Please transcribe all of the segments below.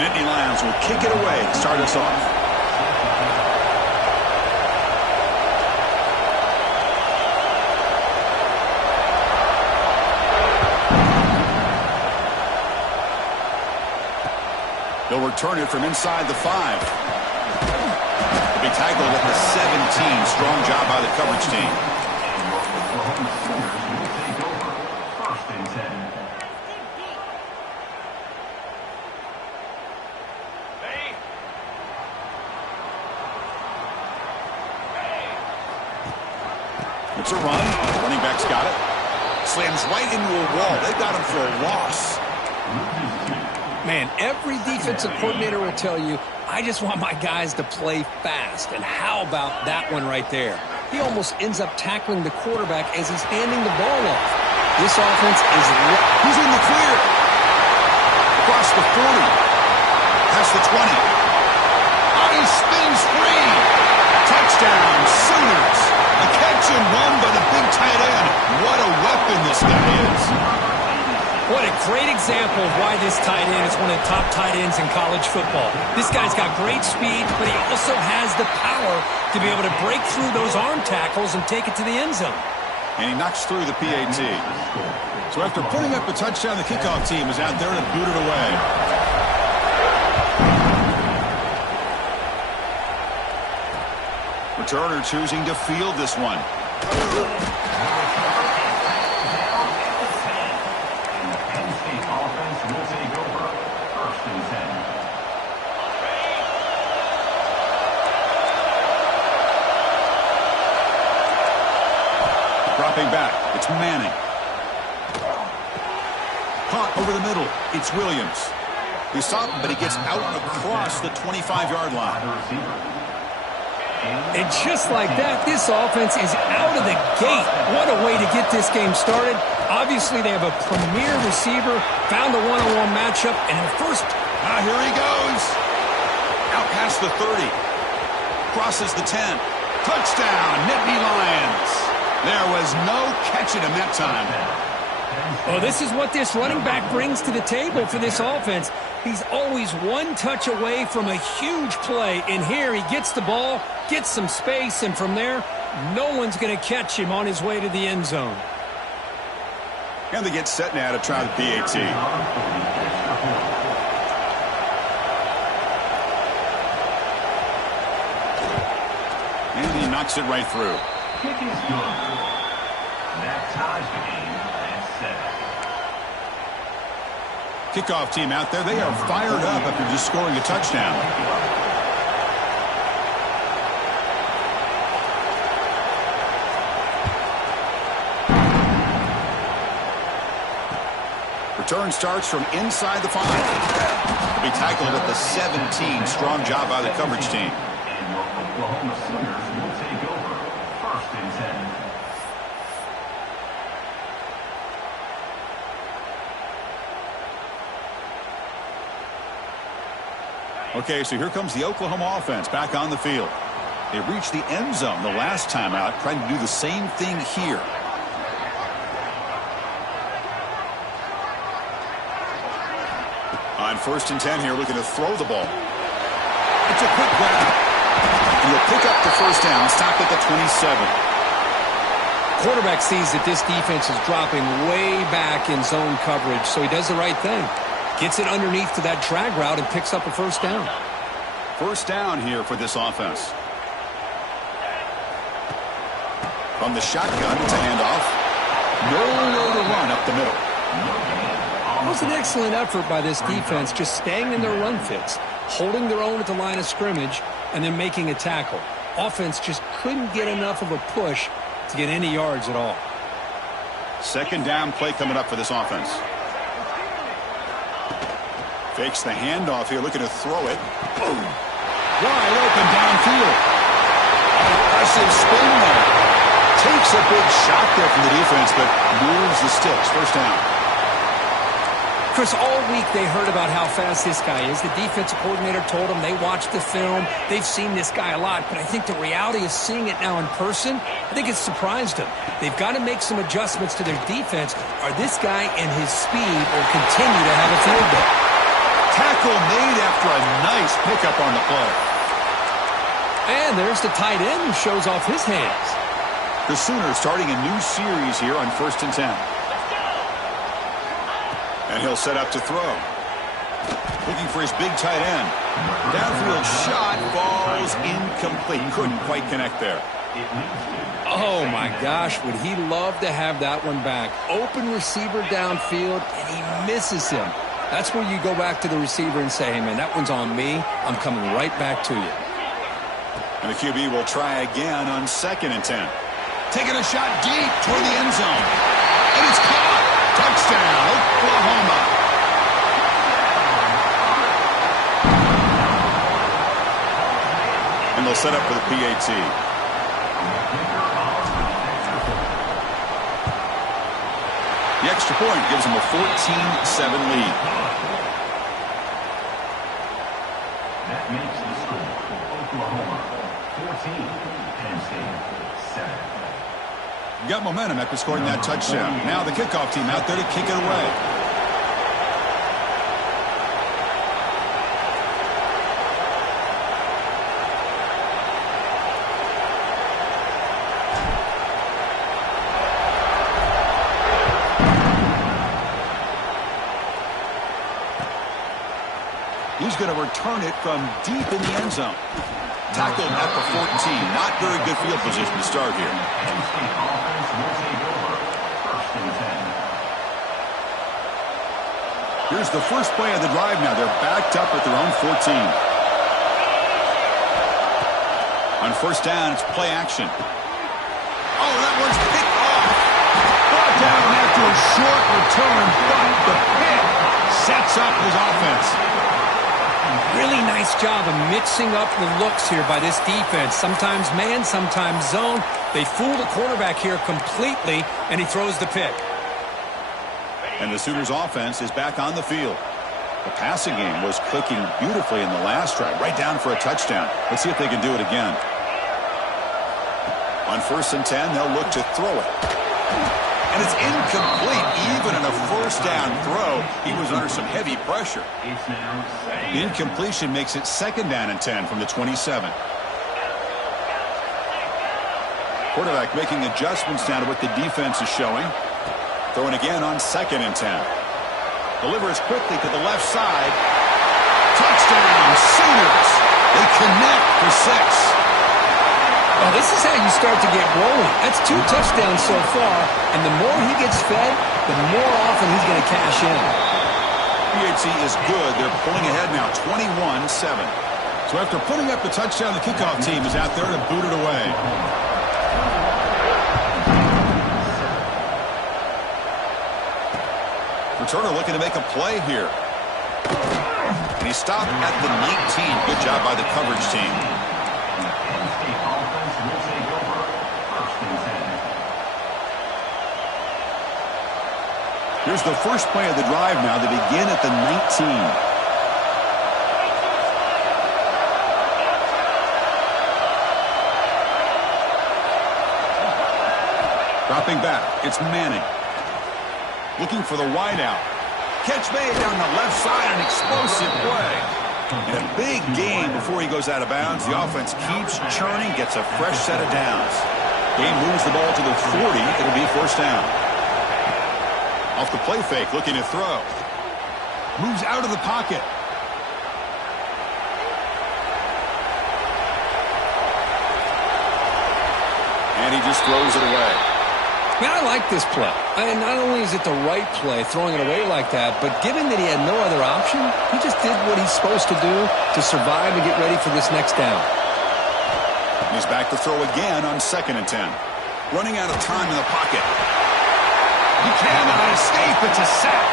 Nittany Lions will kick it away to start us off. They'll return it from inside the 5. The big tackle at the 17. Strong job by the coverage team. It's a run. Running back's got it. Slams right into a wall. They got him for a loss. Man, every defensive coordinator will tell you, I just want my guys to play fast. And how about that one right there? He almost ends up tackling the quarterback as he's handing the ball off. This offense is... He's in the clear. Across the 40. Past the 20. He spins free. Touchdown, Sooners. A catch and run by the big tight end. What a weapon this guy is. What a great example of why this tight end is one of the top tight ends in college football. This guy's got great speed, but he also has the power to be able to break through those arm tackles and take it to the end zone. And he knocks through the PAT. So after putting up a touchdown, the kickoff team is out there to boot it away. Returner choosing to field this one. Dropping back, it's Manning. Caught over the middle, it's Williams. He stopped him, but he gets out across the 25-yard line. And just like that, this offense is out of the gate. What a way to get this game started. Obviously, they have a premier receiver, found a one-on-one matchup, and in the first... here he goes. Out past the 30. Crosses the 10. Touchdown, Nittany Lions. There was no catching him that time. Well, this is what this running back brings to the table for this offense. He's always one touch away from a huge play. And here he gets the ball, gets some space, and from there, no one's going to catch him on his way to the end zone. And they get set now to try the PAT. And he knocks it right through. Kick is good. That ties the game at 7. Kickoff team out there, they are fired up after just scoring a touchdown. Return starts from inside the 5. He'll be tackled at the 17. Strong job by the coverage team. And your Oklahoma Sooners will take over 1st and 10. Okay, so here comes the Oklahoma offense back on the field. They reached the end zone the last time out, trying to do the same thing here. On 1st and 10 here, looking to throw the ball. It's a quick grab. And he'll pick up the first down, stop at the 27. Quarterback sees that this defense is dropping way back in zone coverage, so he does the right thing. Gets it underneath to that drag route and picks up a first down. First down here for this offense. From the shotgun, it's a handoff. Nowhere to run up the middle. It was an excellent effort by this defense, just staying in their run fits, holding their own at the line of scrimmage, and then making a tackle. Offense just couldn't get enough of a push to get any yards at all. Second down play coming up for this offense. Fakes the handoff here, looking to throw it. Boom. Wide open downfield. Aggressive spin there. Takes a big shot there from the defense, but moves the sticks. First down. Chris, all week they heard about how fast this guy is. The defensive coordinator told them they watched the film. They've seen this guy a lot, but I think the reality of seeing it now in person, I think it's surprised them. They've got to make some adjustments to their defense, or this guy and his speed will continue to have a field day. Tackle made after a nice pickup on the play. And there's the tight end who shows off his hands. The Sooners starting a new series here on 1st and 10. And he'll set up to throw. Looking for his big tight end. Downfield shot falls incomplete. Couldn't quite connect there. Oh, my gosh. Would he love to have that one back. Open receiver downfield, and he misses him. That's where you go back to the receiver and say, hey, man, that one's on me. I'm coming right back to you. And the QB will try again on 2nd and 10. Taking a shot deep toward the end zone. And it's caught. Touchdown, Oklahoma. And they'll set up for the PAT. The extra point gives them a 14-7 lead. That makes the score Oklahoma 14, NC 7. Got momentum after scoring that touchdown. Now the kickoff team out there to kick it away. He's going to return it from deep in the end zone. Tackled at the 14. Not very good field position to start here. Here's the first play of the drive now. They're backed up at their own 14. On 1st down, it's play action. Oh, that one's picked off. Brought down after a short return, but the pick sets up his offense. Really nice job of mixing up the looks here by this defense. Sometimes man, sometimes zone. They fool the quarterback here completely, and he throws the pick. And the Sooners offense is back on the field. The passing game was clicking beautifully in the last drive, right down for a touchdown. Let's see if they can do it again. On 1st and 10, they'll look to throw it. And it's incomplete. Even in a 1st down throw, he was under some heavy pressure. The incompletion makes it 2nd down and 10 from the 27. Quarterback making adjustments now to what the defense is showing. Throwing again on 2nd and 10. Delivers quickly to the left side. Touchdown, Sooners. They connect for 6. Well, this is how you start to get rolling. That's 2 touchdowns so far, and the more he gets fed, the more often he's going to cash in. PAT is good. They're pulling ahead now, 21-7. So after putting up the touchdown, the kickoff team is out there to boot it away. Returner looking to make a play here. And he stopped at the 19. Good job by the coverage team. Here's the first play of the drive now. They begin at the 19. Dropping back, it's Manning. Looking for the wideout. Catch made down the left side, an explosive play. And a big gain before he goes out of bounds. The offense keeps churning, gets a fresh set of downs. Game moves the ball to the 40. It'll be 1st down. Off the play fake, looking to throw. Moves out of the pocket. And he just throws it away. Man, I like this play. And not only is it the right play, throwing it away like that, but given that he had no other option, he just did what he's supposed to do to survive and get ready for this next down. And he's back to throw again on 2nd and 10. Running out of time in the pocket. He cannot escape. It's a sack.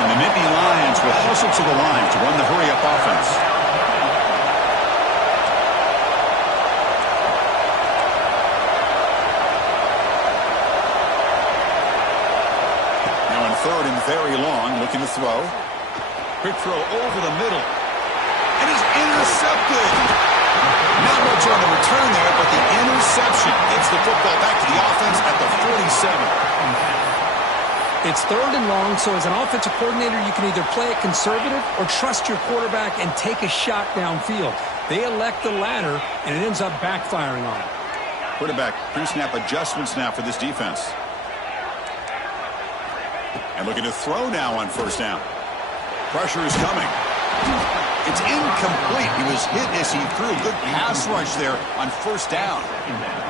And the Nittany Lions will hustle to the line to run the hurry-up offense. Now on 3rd and very long, looking to throw. Quick throw over the middle. And he's intercepted. Not much on the return there, but the interception gets the football back to the offense at the 47. It It's 3rd and long, so as an offensive coordinator, you can either play it conservative or trust your quarterback and take a shot downfield. They elect the latter, and it ends up backfiring on them. Quarterback pre-snap adjustments now for this defense. And looking to throw now on 1st down. Pressure is coming. It's incomplete. He was hit as he threw. Good pass rush there on 1st down.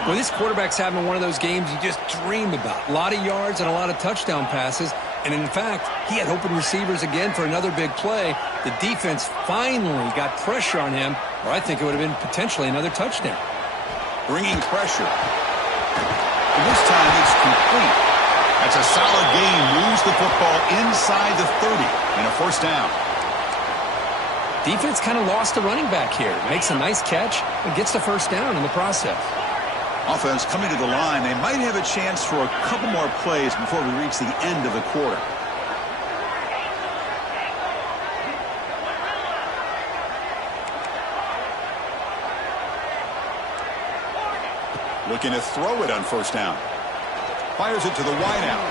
Well, this quarterback's having one of those games you just dream about. A lot of yards and a lot of touchdown passes. And in fact, he had open receivers again for another big play. The defense finally got pressure on him, or I think it would have been potentially another touchdown. Bringing pressure. And this time it's complete. That's a solid gain. Moves the football inside the 30 and a 1st down. Defense kind of lost the running back here. Makes a nice catch and gets the 1st down in the process. Offense coming to the line. They might have a chance for a couple more plays before we reach the end of the quarter. Looking to throw it on 1st down. Fires it to the wideout.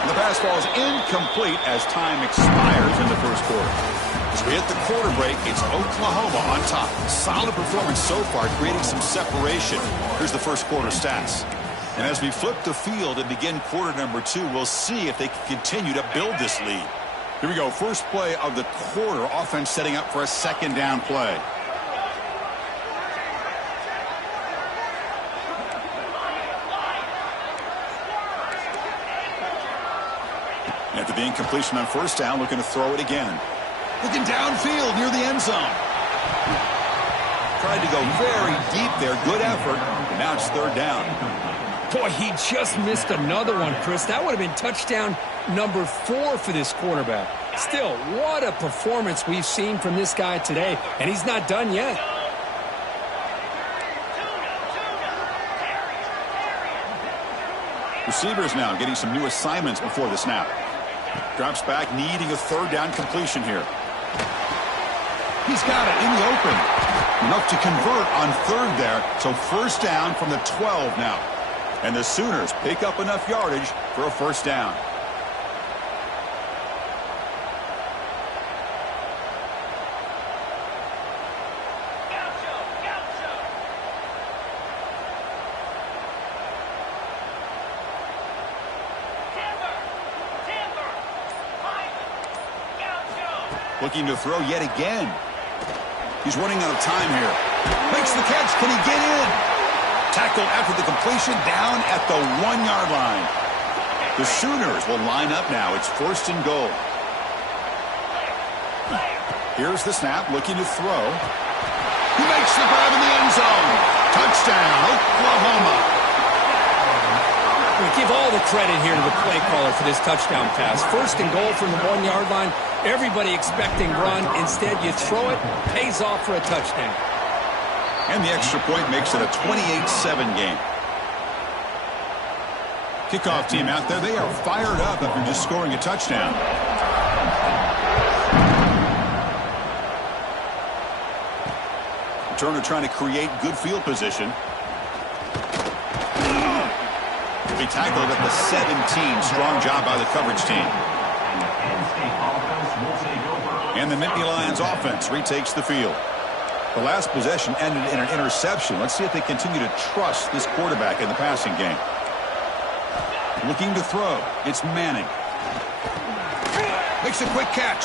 And the pass falls incomplete as time expires in the 1st quarter. As we hit the quarter break, it's Oklahoma on top. Solid performance so far, creating some separation. Here's the 1st quarter stats. And as we flip the field and begin quarter number 2, we'll see if they can continue to build this lead. Here we go. First play of the quarter. Offense setting up for a 2nd down play. After the incompletion on 1st down, looking to throw it again. Looking downfield near the end zone. Tried to go very deep there. Good effort. And now it's 3rd down. Boy, he just missed another one, Chris. That would have been touchdown number 4 for this quarterback. Still, what a performance we've seen from this guy today. And he's not done yet. Receivers now getting some new assignments before the snap. Drops back, needing a 3rd down completion here. He's got it in the open. Enough to convert on 3rd there. So 1st down from the 12 now. And the Sooners pick up enough yardage for a 1st down. Looking to throw yet again. He's running out of time here. Makes the catch. Can he get in? Tackled after the completion down at the 1-yard line. The Sooners will line up now. It's 1st and goal. Here's the snap. Looking to throw. He makes the grab in the end zone. Touchdown, Oklahoma. We give all the credit here to the play caller for this touchdown pass. 1st and goal from the 1-yard line. Everybody expecting run. Instead, you throw it, pays off for a touchdown. And the extra point makes it a 28-7 game. Kickoff team out there, they are fired up after just scoring a touchdown. Turner trying to create good field position. He tackled at the 17. Strong job by the coverage team. And the Nittany Lions offense retakes the field. The last possession ended in an interception. Let's see if they continue to trust this quarterback in the passing game. Looking to throw. It's Manning. Makes a quick catch.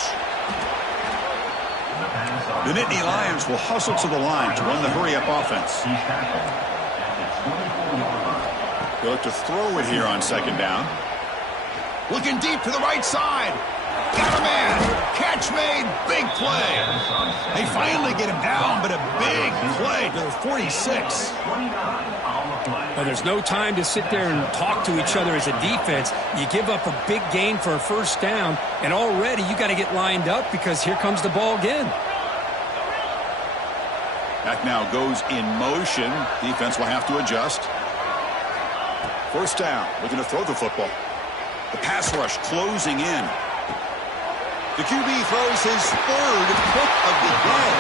The Nittany Lions will hustle to the line to run the hurry-up offense. They look to throw it here on 2nd down. Looking deep to the right side. Got a man. Catch made. Big play. They finally get him down, but a big play to the 46. Well, there's no time to sit there and talk to each other as a defense. You give up a big gain for a 1st down, and already you got to get lined up because here comes the ball again. Back now goes in motion. Defense will have to adjust. 1st down. Looking to throw the football. The pass rush closing in. The QB throws his 3rd pick of the day.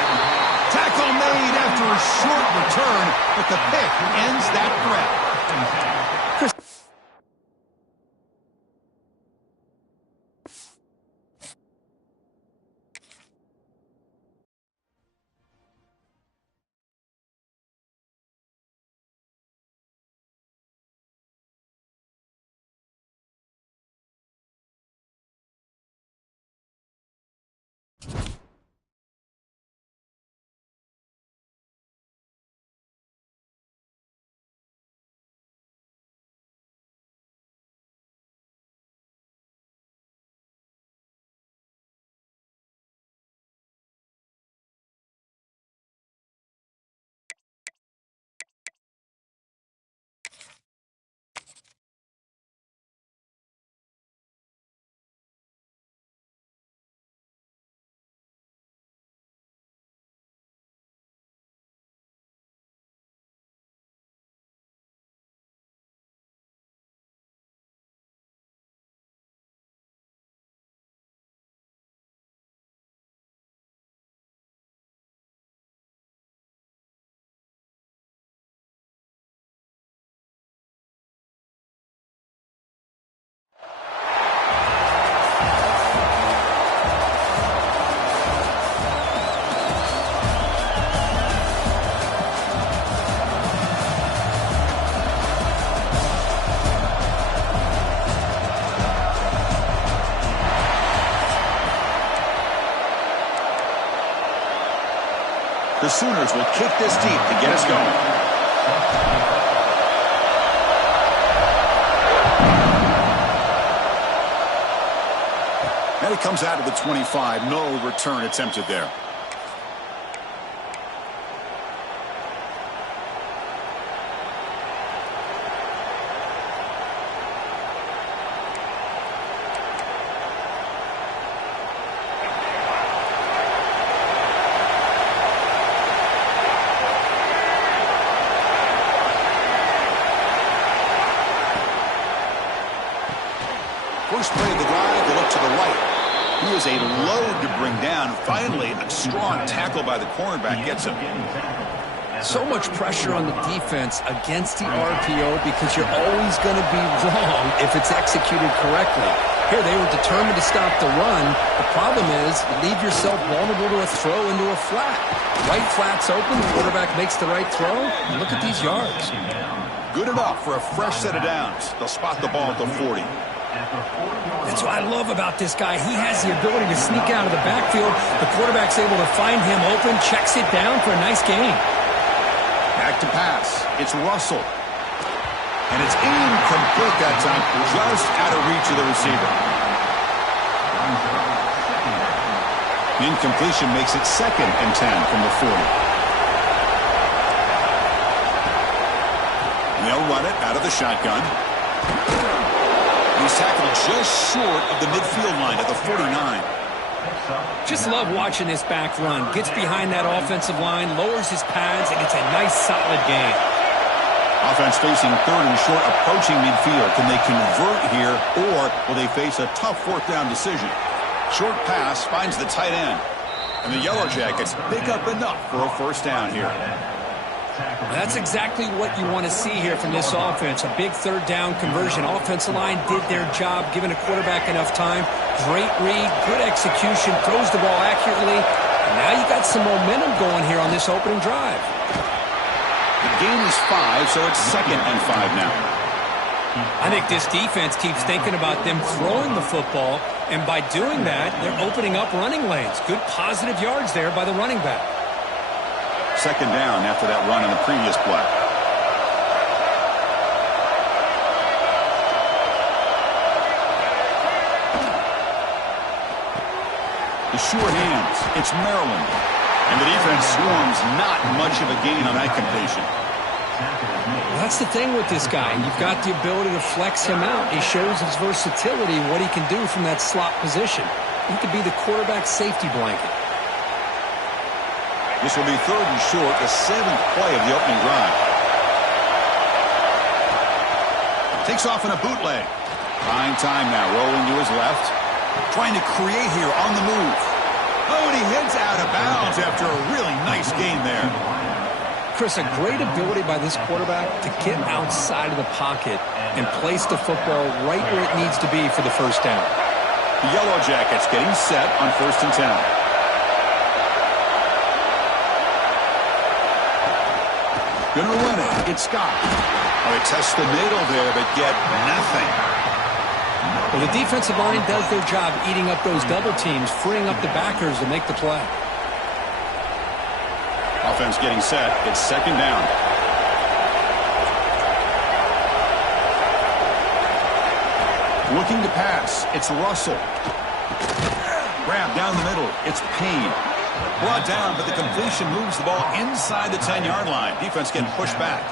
Tackle made after a short return, but the pick ends that threat. Sooners will kick this deep to get us going. And it comes out of the 25. No return attempted there. First play of the drive, they look to the right. He is a load to bring down. Finally, a strong tackle by the cornerback gets him. So much pressure on the defense against the RPO because you're always going to be wrong if it's executed correctly. Here, they were determined to stop the run. The problem is you leave yourself vulnerable to a throw into a flat. Right flat's open, the quarterback makes the right throw. And look at these yards. Good enough for a fresh set of downs. They'll spot the ball at the 40. That's what I love about this guy. He has the ability to sneak out of the backfield. The quarterback's able to find him open, checks it down for a nice gain. Back to pass. It's Russell. And it's incomplete that time, just out of reach of the receiver. The incompletion makes it 2nd and 10 from the 40. And they'll run it out of the shotgun. He's tackled just short of the midfield line at the 49. Just love watching this back run. Gets behind that offensive line, lowers his pads, and it's a nice, solid gain. Offense facing 3rd and short, approaching midfield. Can they convert here, or will they face a tough 4th down decision? Short pass finds the tight end. And the Yellow Jackets pick up enough for a 1st down here. That's exactly what you want to see here from this offense. A big 3rd down conversion. Offensive line did their job, giving a quarterback enough time. Great read, good execution, throws the ball accurately. And now you got some momentum going here on this opening drive. The gain is 5, so it's 2nd and 5 now. I think this defense keeps thinking about them throwing the football, and by doing that, they're opening up running lanes. Good positive yards there by the running back. 2nd down after that run in the previous play. The sure hands. It's Maryland. And the defense swarms not much of a gain on that completion. Well, that's the thing with this guy. You've got the ability to flex him out. He shows his versatility, what he can do from that slot position. He could be the quarterback safety blanket. This will be 3rd and short, the 7th play of the opening drive. Takes off in a bootleg. Buying time now, rolling to his left. Trying to create here on the move. Oh, and he heads out of bounds after a really nice gain there. Chris, a great ability by this quarterback to get outside of the pocket and place the football right where it needs to be for the 1st down. The Yellow Jackets getting set on 1st and 10. Gonna run it. It's Scott. Oh, they test the middle there, but get nothing. Well, the defensive line does their job eating up those double teams, freeing up the backers to make the play. Offense getting set. It's 2nd down. Looking to pass. It's Russell. Grab down the middle. It's Payne. Brought down, but the completion moves the ball inside the 10-yard line. Defense getting pushed back.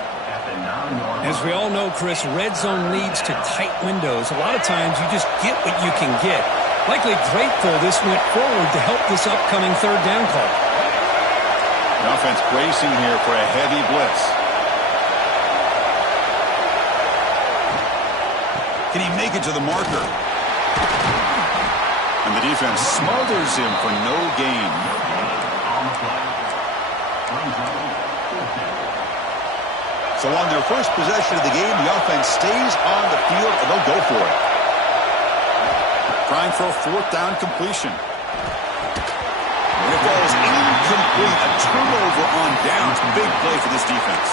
As we all know, Chris, red zone leads to tight windows. A lot of times you just get what you can get. Likely grateful this went forward to help this upcoming 3rd down call. The offense bracing here for a heavy blitz. Can he make it to the marker? And the defense smothers him for no gain. So on their first possession of the game, the offense stays on the field, and they'll go for it. Trying for a 4th down completion. And it falls incomplete. A turnover on downs. Big play for this defense.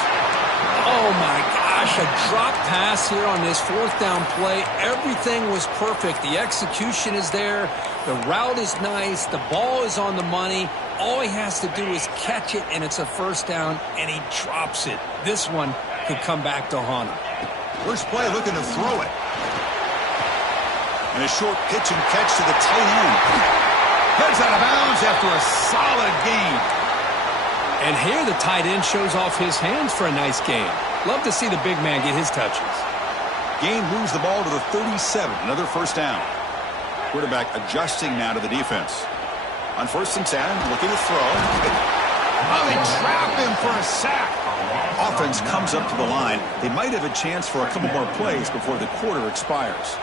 Oh, my gosh. gosh, a drop pass here on this fourth down play. Everything was perfect. The execution is there. The route is nice. The ball is on the money. All he has to do is catch it, and it's a first down, and he drops it. This one could come back to haunt him. First play looking to throw it. And a short pitch and catch to the tight end. Heads out of bounds after a solid gain. And here the tight end shows off his hands for a nice gain. Love to see the big man get his touches. Gain moves the ball to the 37. Another first down. Quarterback adjusting now to the defense. On 1st and 10, looking to throw. Oh, they trap him for a sack. Offense comes up to the line. They might have a chance for a couple more plays before the quarter expires.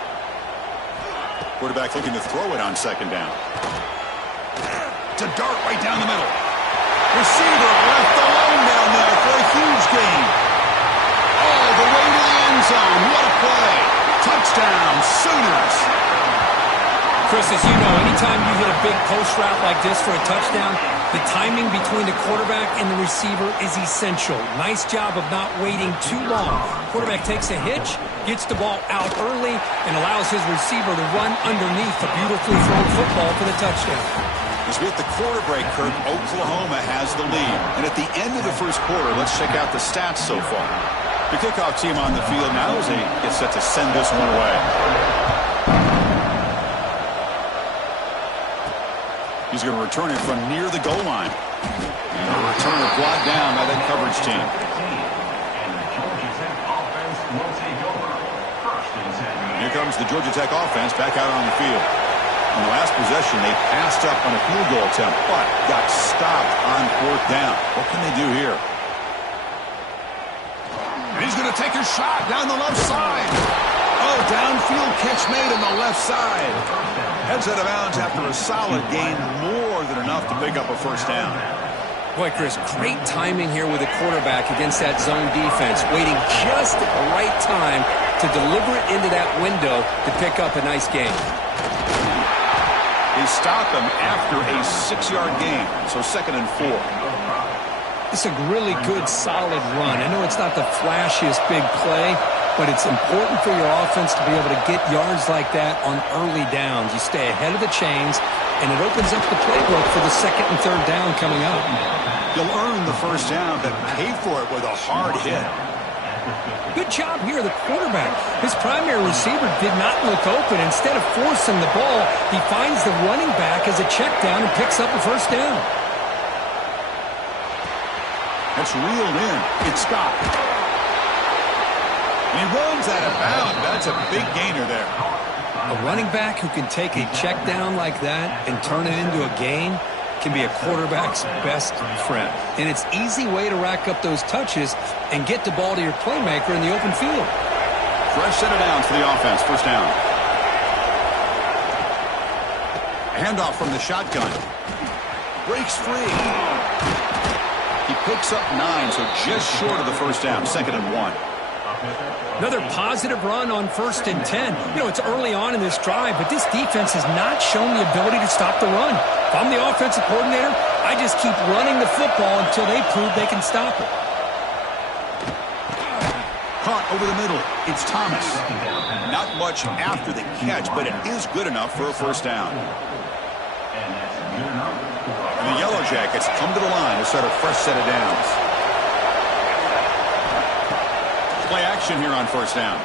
Quarterback looking to throw it on 2nd down. To dart right down the middle. Receiver left alone down there for a huge gain. All the way to the end zone. What a play. Touchdown, Sooners. Chris, as you know, anytime you hit a big post route like this for a touchdown, the timing between the quarterback and the receiver is essential. Nice job of not waiting too long. Quarterback takes a hitch, gets the ball out early, and allows his receiver to run underneath a beautifully thrown football for the touchdown. As we hit the quarter break, Kirk, Oklahoma has the lead. And at the end of the first quarter, let's check out the stats so far. The kickoff team on the field now as they get set to send this one away. He's going to return it from near the goal line. And a returner blocked down by that coverage team. Here comes the Georgia Tech offense back out on the field. In the last possession, they passed up on a field goal attempt, but got stopped on 4th down. What can they do here? And he's going to take a shot down the left side. Oh, downfield catch made on the left side. Heads out of bounds after a solid gain, more than enough to pick up a first down. Boy, Chris, great timing here with the quarterback against that zone defense, waiting just at the right time to deliver it into that window to pick up a nice gain. They stop him after a 6-yard gain, so 2nd and 4. It's a really good, solid run. I know it's not the flashiest big play, but it's important for your offense to be able to get yards like that on early downs. You stay ahead of the chains, and it opens up the playbook for the 2nd and 3rd down coming up. You'll earn the first down, but pay for it with a hard hit. Good job here, the quarterback. His primary receiver did not look open. Instead of forcing the ball, he finds the running back as a check down and picks up a first down. That's reeled in. It's stopped. And he runs out of bounds. That's a big gainer there. A running back who can take a check down like that and turn it into a gain can be a quarterback's best friend. And it's an easy way to rack up those touches and get the ball to your playmaker in the open field. Fresh set of downs for the offense. First down. A handoff from the shotgun. Breaks free. He picks up 9, so just short of the first down. 2nd and 1. Another positive run on 1st and 10. You know, it's early on in this drive, but this defense has not shown the ability to stop the run. If I'm the offensive coordinator, I just keep running the football until they prove they can stop it. Caught over the middle. It's Thomas. Not much after the catch, but it is good enough for a first down. And the Yellow Jackets come to the line to start a fresh set of downs. Play action here on first down.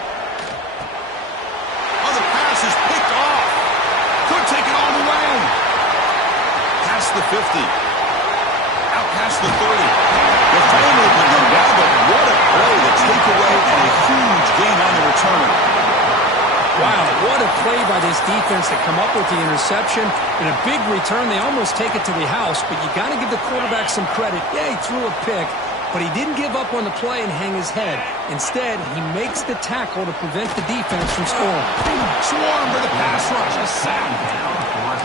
Oh, the pass is picked off. Could take it all the way. Past the 50. Out past the 30. The family can go down, but what a play. The takeaway and a huge gain on the return. Wow, what a play by this defense to come up with the interception. And a big return. They almost take it to the house, but you got to give the quarterback some credit. Yeah, he threw a pick, but he didn't give up on the play and hang his head. Instead, he makes the tackle to prevent the defense from scoring. Swarm for the pass rush. A sack.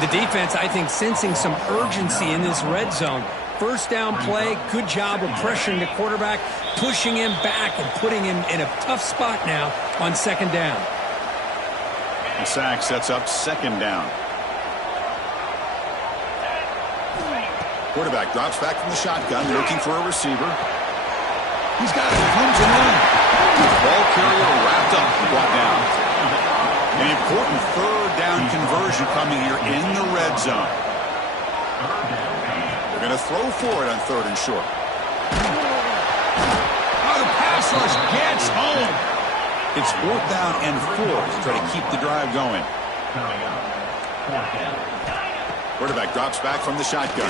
The defense, I think, sensing some urgency in this red zone. First down play, good job of pressuring the quarterback, pushing him back and putting him in a tough spot now on 2nd down. The sack sets up 2nd down. Quarterback drops back from the shotgun, looking for a receiver. He's got it. Comes in. Ball carrier wrapped up and brought down. An important third down conversion coming here in the red zone. They're going to throw for it on 3rd and short. Oh, the pass rush gets home. It's 4th down and 4 to try to keep the drive going. Quarterback drops back from the shotgun.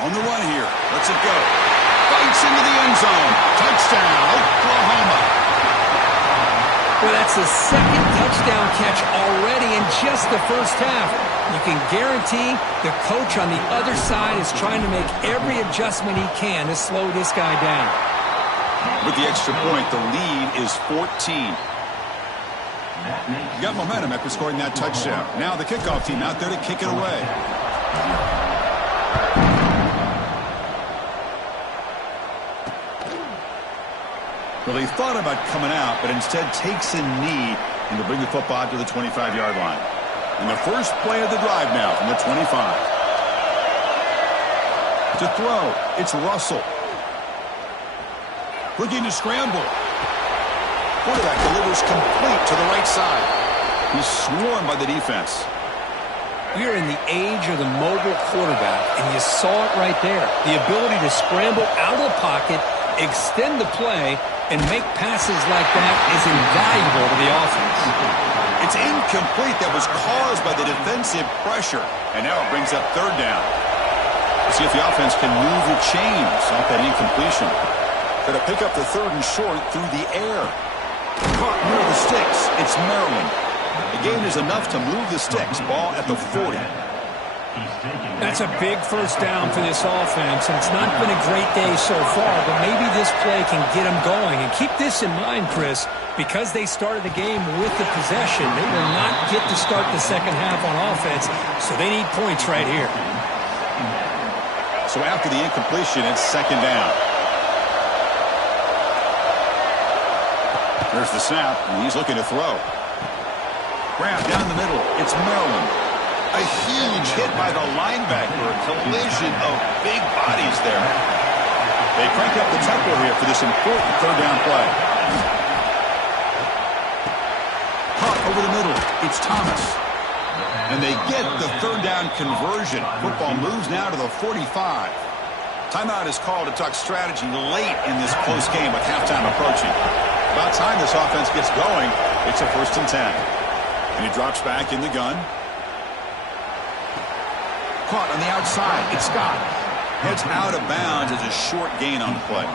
On the run here. Lets it go. Fights into the end zone. Touchdown, Oklahoma. Well, that's the 2nd touchdown catch already in just the first half. You can guarantee the coach on the other side is trying to make every adjustment he can to slow this guy down. With the extra point, the lead is 14. You got momentum after scoring that touchdown. Now the kickoff team out there to kick it away. Well, he thought about coming out, but instead takes a knee and to bring the football to the 25-yard line. And the first play of the drive now from the 25. To throw, it's Russell. Looking to scramble. Quarterback delivers complete to the right side. He's swarmed by the defense. We are in the age of the mobile quarterback, and you saw it right there. The ability to scramble out of the pocket, extend the play, and make passes like that is invaluable to the offense. It's incomplete. That was caused by the defensive pressure. And now it brings up 3rd down. Let's see if the offense can move the chains off that incompletion. Going to pick up the 3rd and short through the air. Caught near the sticks. It's Maryland. The gain is enough to move the sticks. Ball at the 40. That's a big first down for this offense, and it's not been a great day so far, but maybe this play can get them going. And keep this in mind, Chris, because they started the game with the possession, they will not get to start the second half on offense, so they need points right here. So after the incompletion, it's 2nd down. There's the snap, and he's looking to throw. Grab down the middle. It's Maryland. A huge hit by the linebacker. A collision of big bodies there. They crank up the tempo here for this important 3rd down play. Caught over the middle. It's Thomas. And they get the 3rd down conversion. Football moves now to the 45. Timeout is called to talk strategy late in this close game with halftime approaching. About time this offense gets going. It's a 1st and 10. And he drops back in the gun. Caught on the outside. It's Scott. Heads out of bounds as a short gain on the play.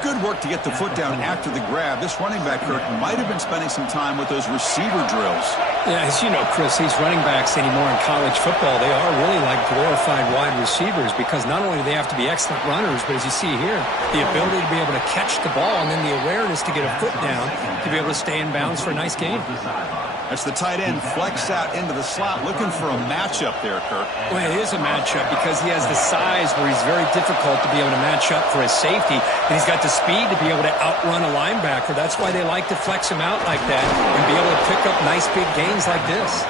Good work to get the foot down after the grab. This running back, Kirk, might have been spending some time with those receiver drills. Yeah, as you know, Chris, these running backs anymore in college football, they are really like glorified wide receivers because not only do they have to be excellent runners, but as you see here, the ability to be able to catch the ball and then the awareness to get a foot down to be able to stay in bounds for a nice gain. That's the tight end flexed out into the slot, looking for a matchup there, Kirk. Well, it is a matchup because he has the size where he's very difficult to be able to match up for his safety, and he's got the speed to be able to outrun a linebacker. That's why they like to flex him out like that and be able to pick up nice big gains like this.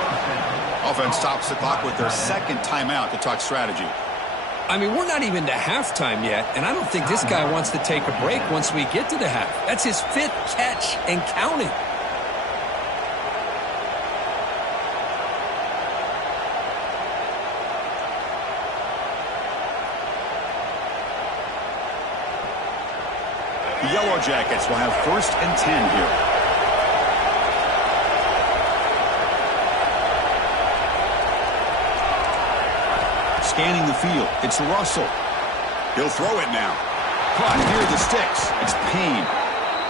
Offense stops the clock with their 2nd timeout to talk strategy. I mean, we're not even to halftime yet, and I don't think this guy wants to take a break once we get to the half. That's his 5th catch and counting. The Yellow Jackets will have 1st and 10 here. Scanning the field. It's Russell. He'll throw it now. Caught near the sticks. It's Payne.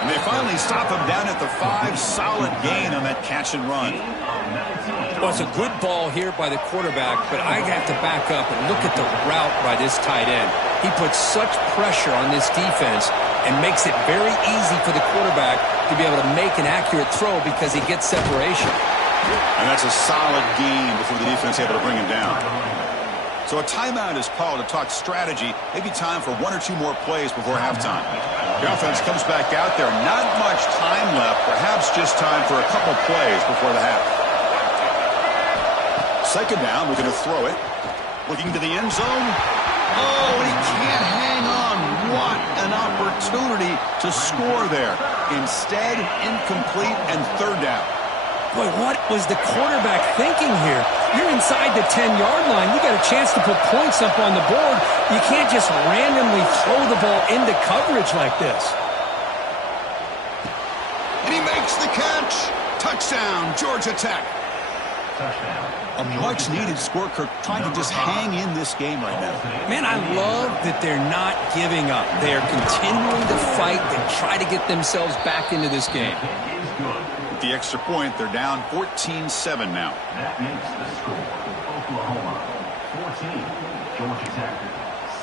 And they finally stop him down at the 5. Solid gain on that catch and run. Well, it's a good ball here by the quarterback, but I have to back up and look at the route by this tight end. He puts such pressure on this defense and makes it very easy for the quarterback to be able to make an accurate throw because he gets separation. And that's a solid gain before the defense is able to bring him down. So a timeout is called to talk strategy. Maybe time for 1 or 2 more plays before halftime. The offense comes back out there. Not much time left. Perhaps just time for a couple plays before the half. 2nd down. We're going to throw it. Looking to the end zone. Oh, and he can't hang on. What an opportunity to score there. Instead, incomplete and third down. Boy, what was the quarterback thinking here? You're inside the 10-yard line. You got a chance to put points up on the board. You can't just randomly throw the ball into coverage like this. And he makes the catch. Touchdown, Georgia Tech. Touchdown. A much-needed score, Kirk, trying to just hang in this game right now. Man, I love that they're not giving up. They are continuing to fight and try to get themselves back into this game. It is good. With the extra point, they're down 14-7 now. That makes the score Oklahoma 14, Georgia Tech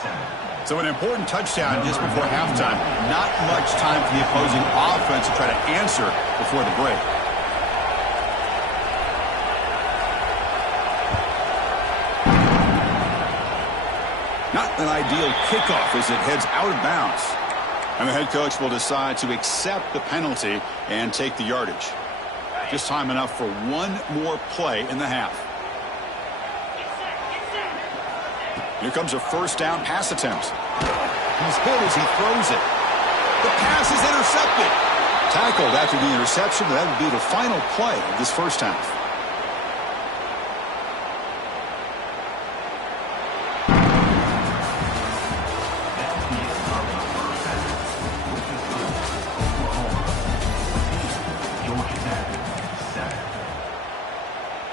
7. So an important touchdown just before halftime. Not much time for the opposing offense to try to answer before the break. Not an ideal kickoff as it heads out of bounds. And the head coach will decide to accept the penalty and take the yardage. Just time enough for one more play in the half. Here comes a first down pass attempt. He's hit as he throws it. The pass is intercepted. Tackled after the interception. That would be the final play of this first half.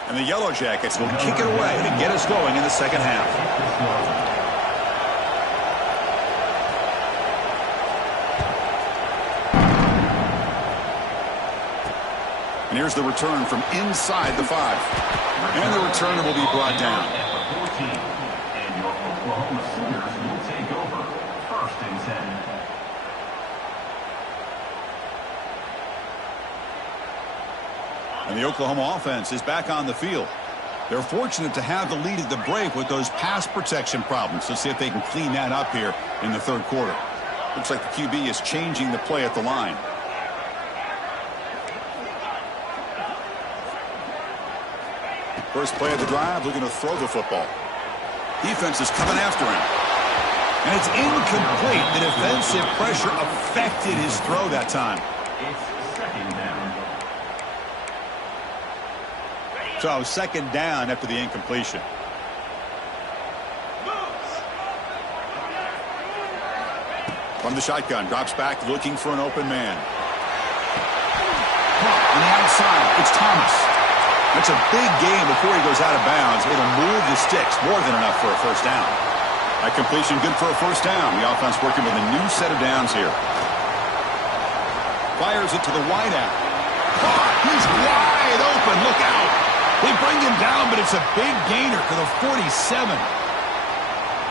And the Yellow Jackets will kick it away to get us going in the second half. And here's the return from inside the 5. And the returner will be brought down. And your Oklahoma Sooners will take over first and 10. And the Oklahoma offense is back on the field. They're fortunate to have the lead at the break with those pass protection problems. Let's see if they can clean that up here in the third quarter. Looks like the QB is changing the play at the line. First play of the drive, looking to throw the football. Defense is coming after him. And it's incomplete. The defensive pressure affected his throw that time. It's second down. So second down after the incompletion. From the shotgun, drops back looking for an open man. Caught on the outside, it's Thomas. That's a big gain before he goes out of bounds. It'll move the sticks, more than enough for a first down. That completion good for a first down. The offense working with a new set of downs here. Fires it to the wideout. Caught, he's wide open, look out. They bring him down, but it's a big gainer to the 47.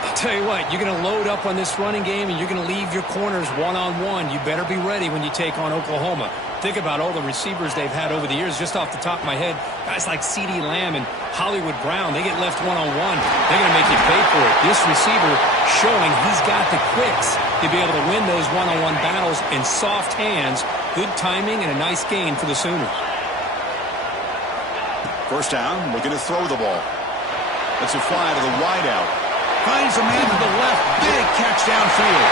I'll tell you what, you're going to load up on this running game and you're going to leave your corners one-on-one. You better be ready when you take on Oklahoma. Think about all the receivers they've had over the years. Just off the top of my head, guys like CeeDee Lamb and Hollywood Brown, they get left one-on-one. They're going to make you pay for it. This receiver showing he's got the quicks to be able to win those one-on-one battles in soft hands. Good timing and a nice gain for the Sooners. First down, looking to throw the ball. Let's it fly to the wideout. Finds a man to the left. Big catch downfield.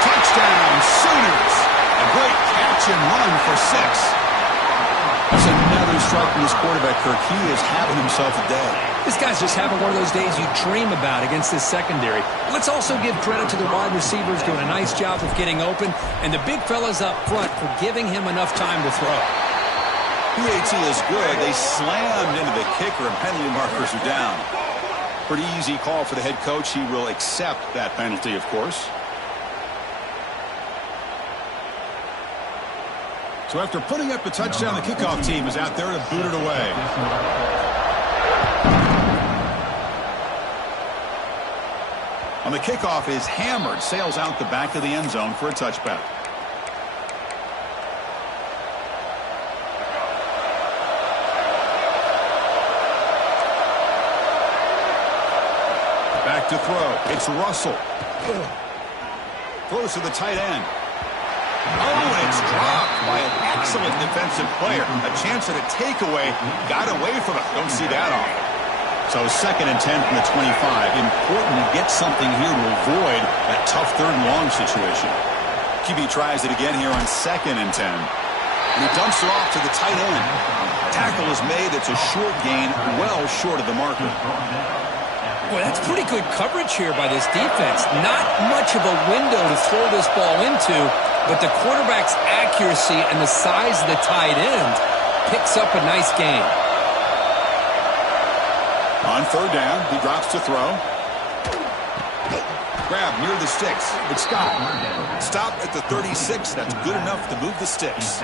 Touchdown, Sooners. A great catch and run for 6. That's another strike from this quarterback, Kirk. He is having himself a day. This guy's just having one of those days you dream about against this secondary. Let's also give credit to the wide receivers doing a nice job of getting open, and the big fellas up front for giving him enough time to throw. PAT is good. They slammed into the kicker and penalty markers are down. Pretty easy call for the head coach. He will accept that penalty, of course. So after putting up a touchdown, the kickoff team is out there to boot it away. On the kickoff is hammered, sails out the back of the end zone for a touchback. Back to throw. It's Russell. Throws to the tight end. Oh, and it's dropped by an excellent defensive player. A chance at a takeaway. Got away from it. Don't see that often. So 2nd and 10 from the 25. Important to get something here to avoid that tough 3rd and long situation. QB tries it again here on 2nd and 10. And he dumps it off to the tight end. Tackle is made. It's a short gain, well short of the marker. Boy, that's pretty good coverage here by this defense. Not much of a window to throw this ball into, but the quarterback's accuracy and the size of the tight end picks up a nice gain. On 3rd down, he drops to throw. Grab near the sticks. It's Scott. Stop at the 36. That's good enough to move the sticks.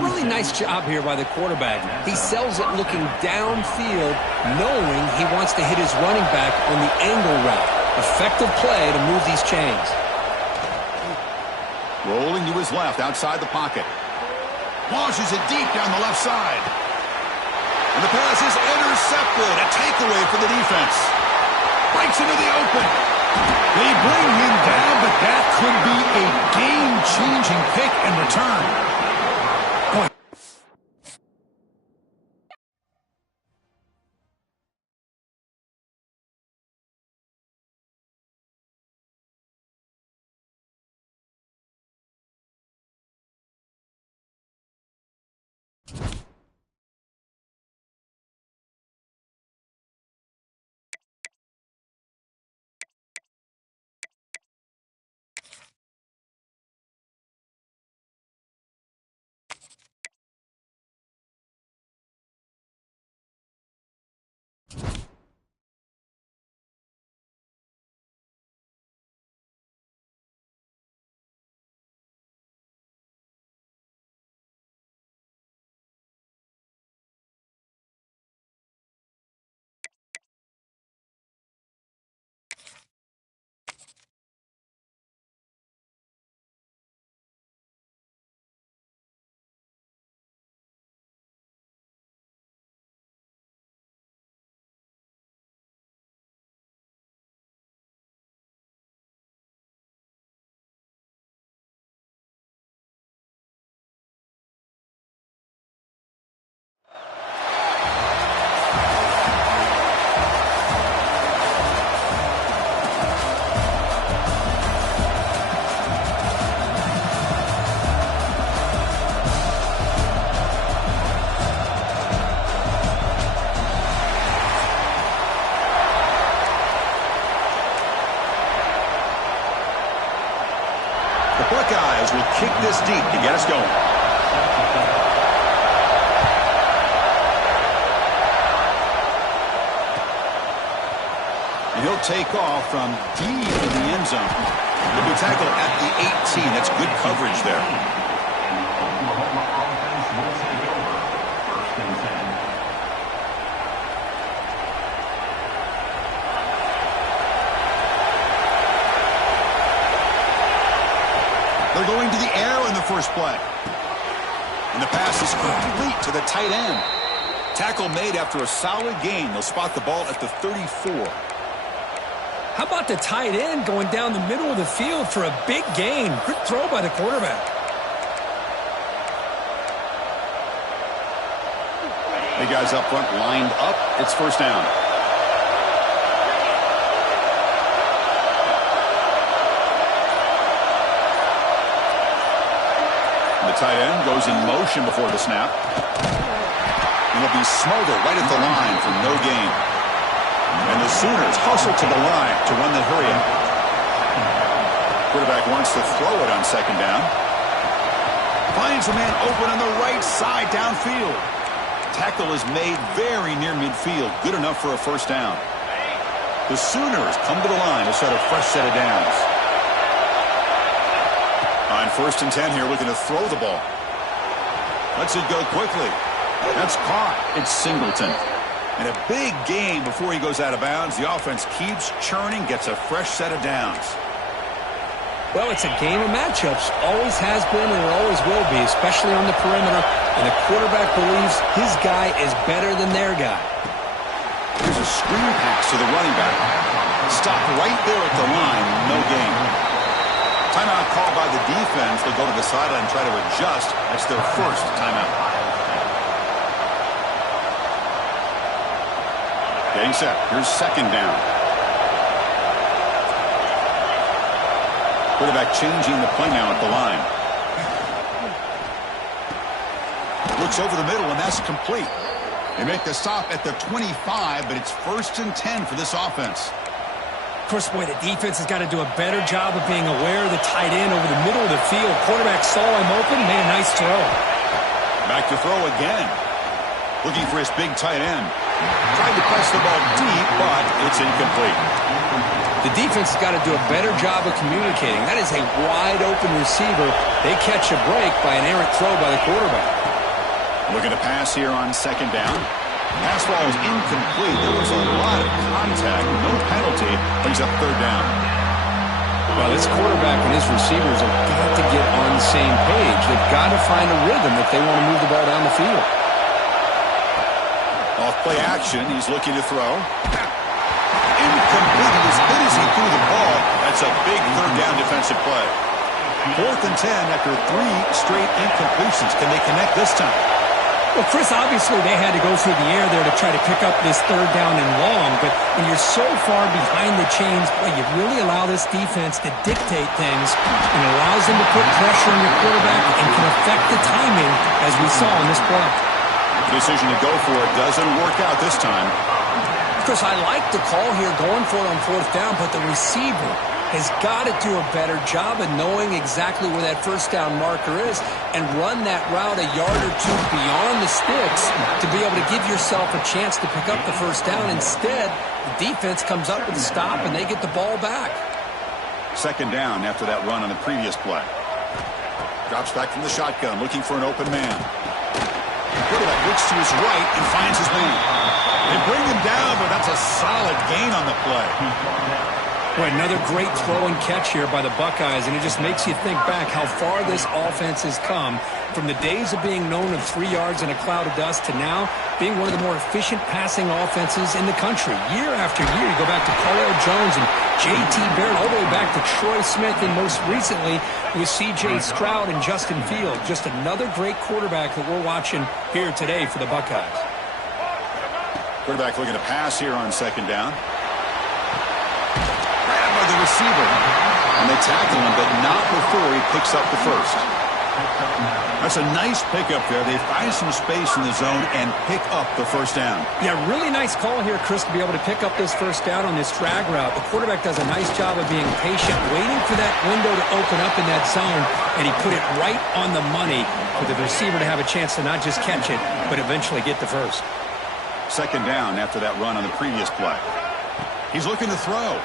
Really nice job here by the quarterback. He sells it looking downfield, knowing he wants to hit his running back on the angle route. Effective play to move these chains. Rolling to his left, outside the pocket. Launches it deep down the left side. And the pass is intercepted. A takeaway for the defense. Breaks into the open. They bring him down, but that could be a game-changing pick and return. The Buckeyes will kick this deep to get us going. And he'll take off from deep in the end zone. He'll be tackled at the 18. That's good coverage there. And the Oklahoma offense will take over. 1st and 10. They're going to the air in the first play. And the pass is complete to the tight end. Tackle made after a solid gain. They'll spot the ball at the 34. How about the tight end going down the middle of the field for a big gain? Good throw by the quarterback. The guys up front lined up. It's 1st down. The tight end goes in motion before the snap. And he'll be smothered right at the line for no gain. And the Sooners hustle to the line to run the hurry-up. Quarterback wants to throw it on 2nd down. Finds a man open on the right side downfield. Tackle is made very near midfield. Good enough for a 1st down. The Sooners come to the line to set a fresh set of downs. On 1st and 10 here, looking to throw the ball. Lets it go quickly. That's caught. It's Singleton. And a big gain before he goes out of bounds. The offense keeps churning, gets a fresh set of downs. Well, it's a game of matchups. Always has been and it always will be, especially on the perimeter. And the quarterback believes his guy is better than their guy. Here's a screen pass to the running back. Stop right there at the line. No gain. Timeout called by the defense. They'll go to the sideline and try to adjust. That's their 1st timeout. Getting set. Here's second down. Quarterback changing the play now at the line. Looks over the middle, and that's complete. They make the stop at the 25, but it's 1st and 10 for this offense. Of course, boy, the defense has got to do a better job of being aware of the tight end over the middle of the field. Quarterback saw him open, made a nice throw. Back to throw again. Looking for his big tight end. Tried to press the ball deep, but it's incomplete. The defense has got to do a better job of communicating. That is a wide-open receiver. They catch a break by an errant throw by the quarterback. Looking to pass here on second down. Pass ball is incomplete. There was a lot of contact. No penalty. Brings up third down. Well, this quarterback and his receivers have got to get on the same page. They've got to find a rhythm if they want to move the ball down the field. Off play action. He's looking to throw. Incomplete. As good as he threw the ball, that's a big third down defensive play. 4th and 10 after 3 straight incompletions. Can they connect this time? Well, Chris, obviously they had to go through the air there to try to pick up this third down and long, but when you're so far behind the chains, boy, you really allow this defense to dictate things and allows them to put pressure on your quarterback and can affect the timing, as we saw in this play. Decision to go for it doesn't work out this time. Chris, I like the call here going for it on 4th down, but the receiver has got to do a better job of knowing exactly where that first down marker is and run that route a yard or two beyond the sticks to be able to give yourself a chance to pick up the first down. Instead, the defense comes up with a stop and they get the ball back. Second down after that run on the previous play. Drops back from the shotgun, looking for an open man. Quarterback looks to his right and finds his man. They bring him down, but that's a solid gain on the play. Boy, another great throw and catch here by the Buckeyes, and it just makes you think back how far this offense has come from the days of being known of 3 yards in a cloud of dust to now being one of the more efficient passing offenses in the country. Year after year, you go back to Cardale Jones and J.T. Barrett, all the way back to Troy Smith, and most recently with C.J. Stroud and Justin Fields. Just another great quarterback that we're watching here today for the Buckeyes. Quarterback looking to pass here on second down. The receiver, and they tackle him, but not before he picks up the first. That's a nice pickup there. They find some space in the zone and pick up the first down. Yeah, really nice call here, Chris, to be able to pick up this first down on this drag route. The quarterback does a nice job of being patient, waiting for that window to open up in that zone, and he put it right on the money for the receiver to have a chance to not just catch it, but eventually get the first. Second down after that run on the previous play. He's looking to throw.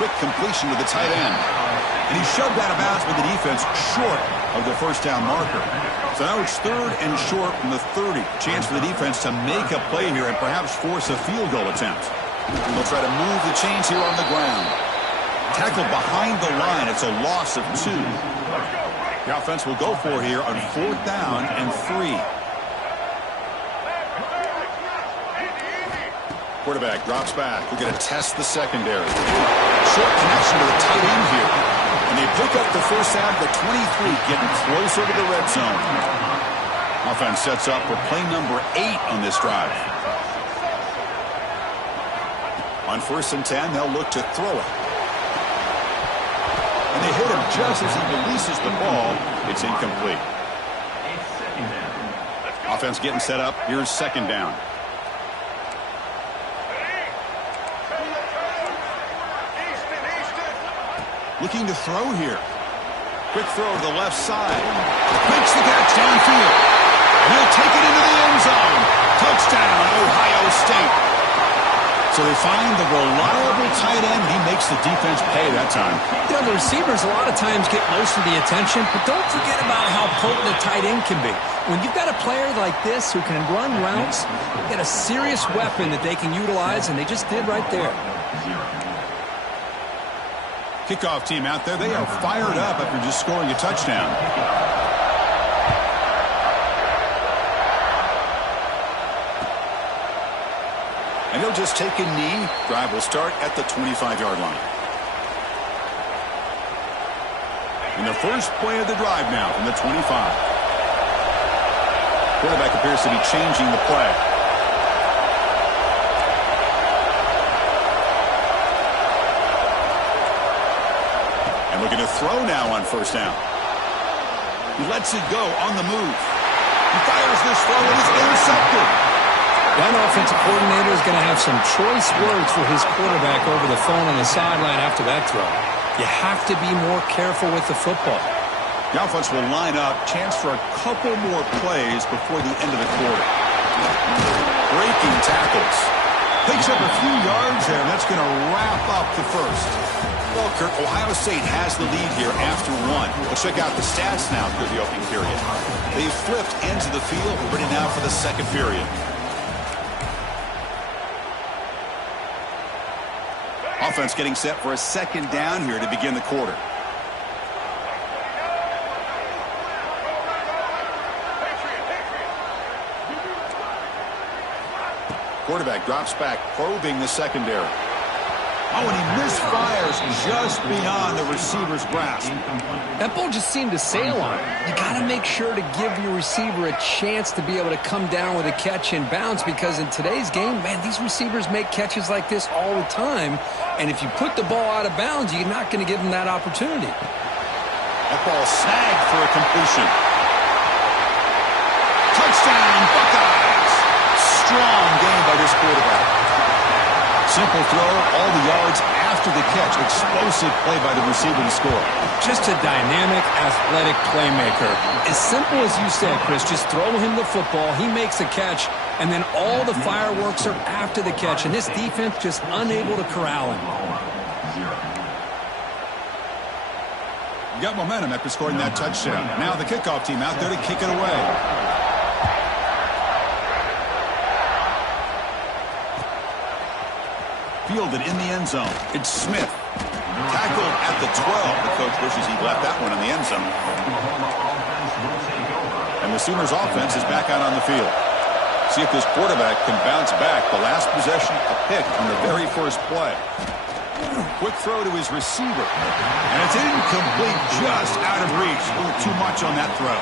Quick completion to the tight end. And he shoved out of bounds with the defense short of the first down marker. So now it's 3rd and short from the 30. Chance for the defense to make a play here and perhaps force a field goal attempt. They'll try to move the chains here on the ground. Tackle behind the line. It's a loss of 2. The offense will go for here on 4th down and 3. Quarterback drops back. We're going to test the secondary. Short connection to the tight end here. And they pick up the first down at the 23, getting closer to the red zone. Offense sets up for play number 8 on this drive. On 1st and 10, they'll look to throw it. And they hit him just as he releases the ball. It's incomplete. Offense getting set up. Here's second down. Looking to throw here. Quick throw to the left side. Makes the catch downfield. And he'll take it into the end zone. Touchdown, Ohio State. So they find the reliable tight end. He makes the defense pay that time. You know, the receivers a lot of times get most of the attention, but don't forget about how potent a tight end can be. When you've got a player like this who can run routes, you've got a serious weapon that they can utilize, and they just did right there. Kickoff team out there, they are fired up after just scoring a touchdown. And they'll just take a knee. Drive will start at the 25-yard line. And the first play of the drive now from the 25. Quarterback appears to be changing the play. throw now on first down. He lets it go on the move. He fires this throw and it's intercepted. That offensive coordinator is going to have some choice words for his quarterback over the phone on the sideline after that throw. You have to be more careful with the football. The offense will line up. Chance for a couple more plays before the end of the quarter. Breaking tackles. Picks up a few yards there, and that's going to wrap up the first. Well, Kirk, Ohio State has the lead here after one. Let's check out the stats now through the opening period. They've flipped ends of the field, ready now for the second period. Offense getting set for a second down here to begin the quarter. Quarterback drops back, probing the secondary. Oh, and he misfires just beyond the receiver's grasp. That ball just seemed to sail on him. You got to make sure to give your receiver a chance to be able to come down with a catch and bounce, because in today's game, man, these receivers make catches like this all the time. And if you put the ball out of bounds, you're not going to give them that opportunity. That ball snagged for a completion. Touchdown, Buckeyes! Strong game by this quarterback. Simple throw, all the yards after the catch. Explosive play by the receiver to score. Just a dynamic, athletic playmaker. As simple as you said, Chris, just throw him the football, he makes a catch, and then all the fireworks are after the catch, and this defense just unable to corral him. You got momentum after scoring that touchdown. Now the kickoff team out there to kick it away. Fielded in the end zone. It's Smith. Tackled at the 12. The coach wishes he'd left that one in the end zone. And the Sooners offense is back out on the field. See if this quarterback can bounce back. The last possession, a pick on the very first play. Quick throw to his receiver. And it's incomplete, just out of reach. A little too much on that throw.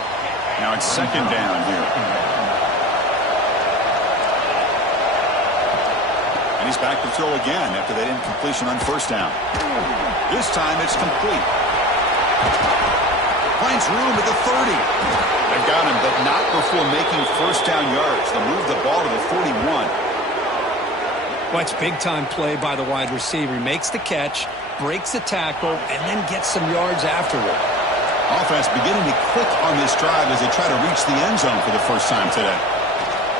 Now it's second down here. And he's back to throw again after that incompletion on first down. This time it's complete. Finds room at the 30. They've got him, but not before making first down yards. They'll move the ball to the 41. Well, it's big-time play by the wide receiver. He makes the catch, breaks the tackle, and then gets some yards afterward. Offense beginning to click on this drive as they try to reach the end zone for the first time today.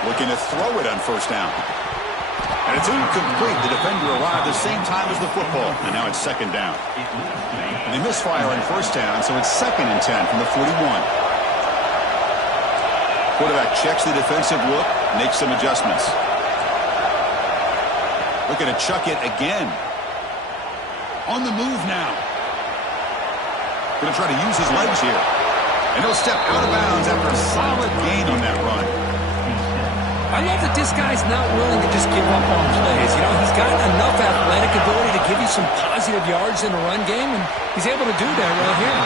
Looking to throw it on first down. And it's incomplete. The defender arrived the same time as the football. And now it's second down. And they misfire on first down, so it's 2nd and 10 from the 41. Quarterback checks the defensive look, makes some adjustments. Looking to chuck it again. On the move now. Going to try to use his legs here. And he'll step out of bounds after a solid gain on that run. I love that this guy's not willing to just give up on plays. You know, he's got enough athletic ability to give you some positive yards in the run game, and he's able to do that right here.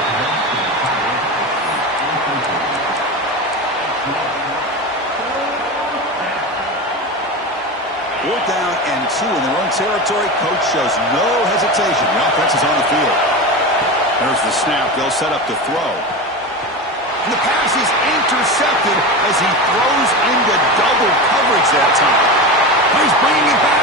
4th down and 2 in their own territory. Coach shows no hesitation. The offense is on the field. There's the snap. They'll set up to throw. And the pass is intercepted as he throws into double coverage that time. He's bringing it back.